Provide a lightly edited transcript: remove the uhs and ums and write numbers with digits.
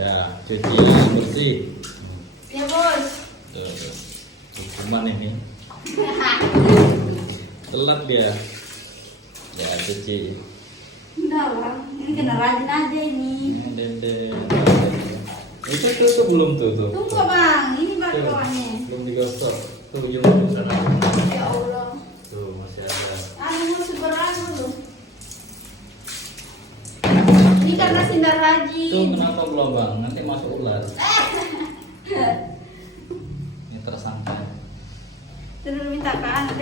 Ya, cuci bersih. Ya bos. Tuh, cuman ini. Telat dia. Ya, cuci. Enggak bang, ini kena rajin aja ini. Dendeng. Itu belum tuh. Tunggu bang, ini baru bawahnya. Belum digosok. Tuh, yang di sana. Ya Allah. Tuh, masih ada. Masih berat loh. Ini karena sindar Tuh, rajin. kenapa gelombang? Nanti masuk ular. Ini tersangka. Terus minta ke anu deh.